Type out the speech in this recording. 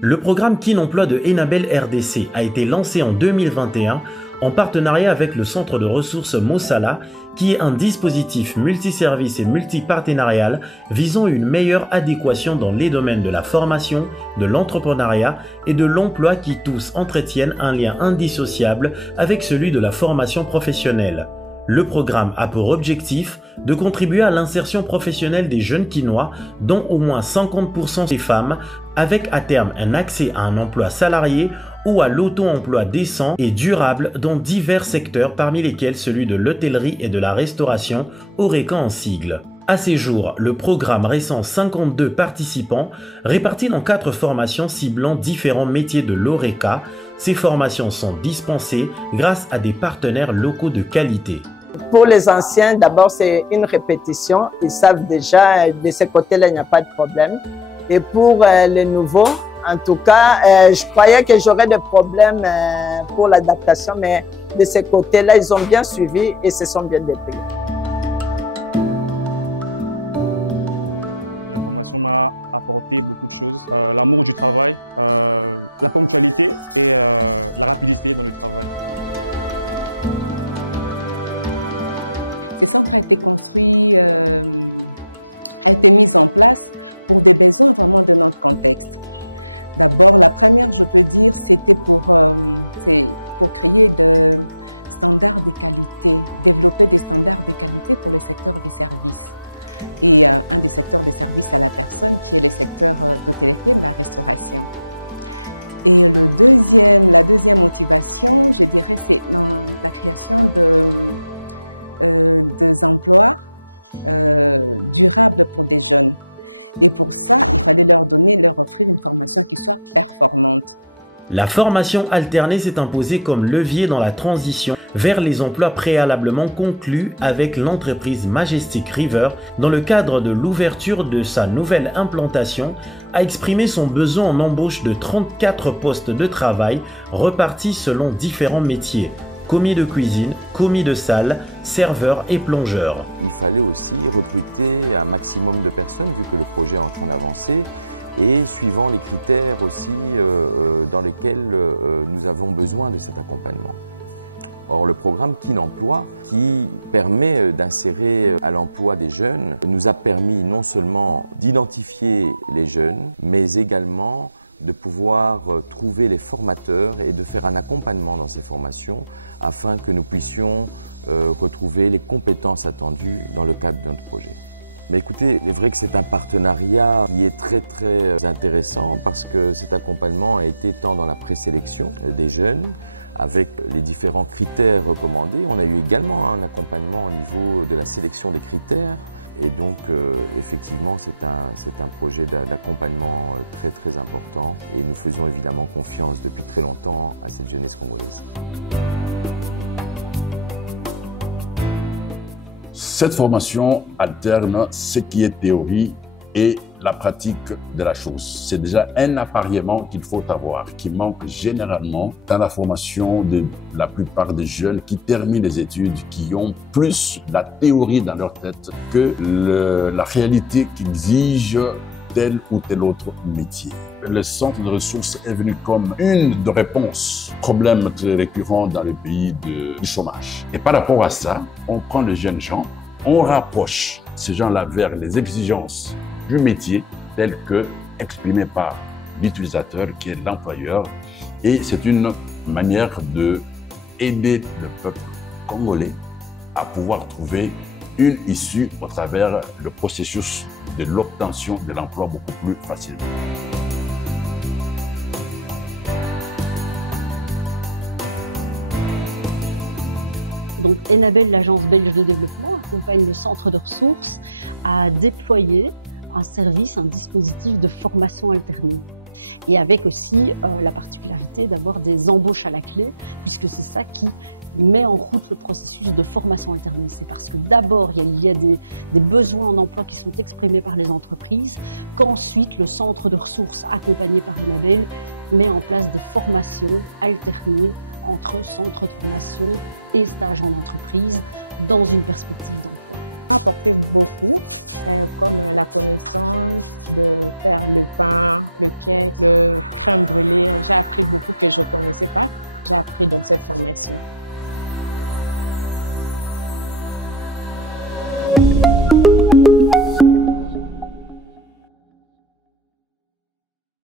Le programme Kin Emploi de Enabel RDC a été lancé en 2021 en partenariat avec le centre de ressources Mosala, qui est un dispositif multiservice et multipartenarial visant une meilleure adéquation dans les domaines de la formation, de l'entrepreneuriat et de l'emploi qui tous entretiennent un lien indissociable avec celui de la formation professionnelle. Le programme a pour objectif de contribuer à l'insertion professionnelle des jeunes Kinois, dont au moins 50% des femmes, avec à terme un accès à un emploi salarié ou à l'auto-emploi décent et durable dans divers secteurs, parmi lesquels celui de l'hôtellerie et de la restauration, ORECA en sigle. À ces jours, le programme recense 52 participants répartis dans 4 formations ciblant différents métiers de l'ORECA. Ces formations sont dispensées grâce à des partenaires locaux de qualité. Pour les anciens, d'abord, c'est une répétition. Ils savent déjà, de ce côté-là, il n'y a pas de problème. Et pour les nouveaux, en tout cas, je croyais que j'aurais des problèmes pour l'adaptation, mais de ce côté-là, ils ont bien suivi et se sont bien débrouillés. La formation m'a apporté beaucoup de choses. L'amour du travail, la ponctualité et la rapidité dans le travail. Ce centre a été construit, a été mis en place pour des besoins vraiment de notre contexte. D'abord, la première, je peux dire, c'était pour créer des standards de qualité, développer des standards de qualité pour le secteur des services. Et un des secteurs des services à la personne qui est le secteur d'hôtellerie et de la restauration. Et la deuxième motivation, je dirais, c'est la création des emplois durables pour des jeunes. Et pour ça, il fallait leur offrir une formation qui soit performante. La formation alternée s'est imposée comme levier dans la transition vers les emplois préalablement conclus avec l'entreprise Majestic River dans le cadre de l'ouverture de sa nouvelle implantation, a exprimé son besoin en embauche de 34 postes de travail repartis selon différents métiers. Commis de cuisine, commis de salle, serveur et plongeur. Il fallait aussi recruter un maximum de personnes vu que le projet est en train d'avancer et suivant les critères aussi dans lesquels nous avons besoin de cet accompagnement. Or, le programme Kin Emploi, qui permet d'insérer à l'emploi des jeunes, nous a permis non seulement d'identifier les jeunes, mais également de pouvoir trouver les formateurs et de faire un accompagnement dans ces formations afin que nous puissions retrouver les compétences attendues dans le cadre de notre projet. Mais écoutez, il est vrai que c'est un partenariat qui est très intéressant parce que cet accompagnement a été tant dans la présélection des jeunes avec les différents critères recommandés. On a eu également un accompagnement au niveau de la sélection des critères. Et donc, effectivement, c'est un projet d'accompagnement très important et nous faisons évidemment confiance depuis très longtemps à cette jeunesse congolaise. Cette formation alterne ce qui est théorie et la pratique de la chose. C'est déjà un appariement qu'il faut avoir, qui manque généralement dans la formation de la plupart des jeunes qui terminent les études, qui ont plus la théorie dans leur tête que la réalité qu'exige tel ou tel autre métier. Le centre de ressources est venu comme une des réponses aux problèmes très récurrents dans le pays du chômage. Et par rapport à ça, on prend les jeunes gens, on rapproche ces gens-là vers les exigences du métier tel que exprimé par l'utilisateur qui est l'employeur. Et c'est une manière d'aider le peuple congolais à pouvoir trouver une issue au travers le processus de l'obtention de l'emploi beaucoup plus facilement. Donc Enabel, l'agence belge de développement, accompagne le centre de ressources à déployer un service, un dispositif de formation alternée. Et avec aussi la particularité d'avoir des embauches à la clé, puisque c'est ça qui met en route le processus de formation alternée. C'est parce que d'abord, il y a des besoins en emploi qui sont exprimés par les entreprises, qu'ensuite le centre de ressources accompagné par Enabel met en place des formations alternées entre centre de formation et stage en entreprise dans une perspective d'emploi. Ça m'a apporté beaucoup, comme la connaissance de faire le pain, le cake, le crème brûlée. J'ai appris beaucoup que je ne connaissais pas. J'ai appris dans cette formation.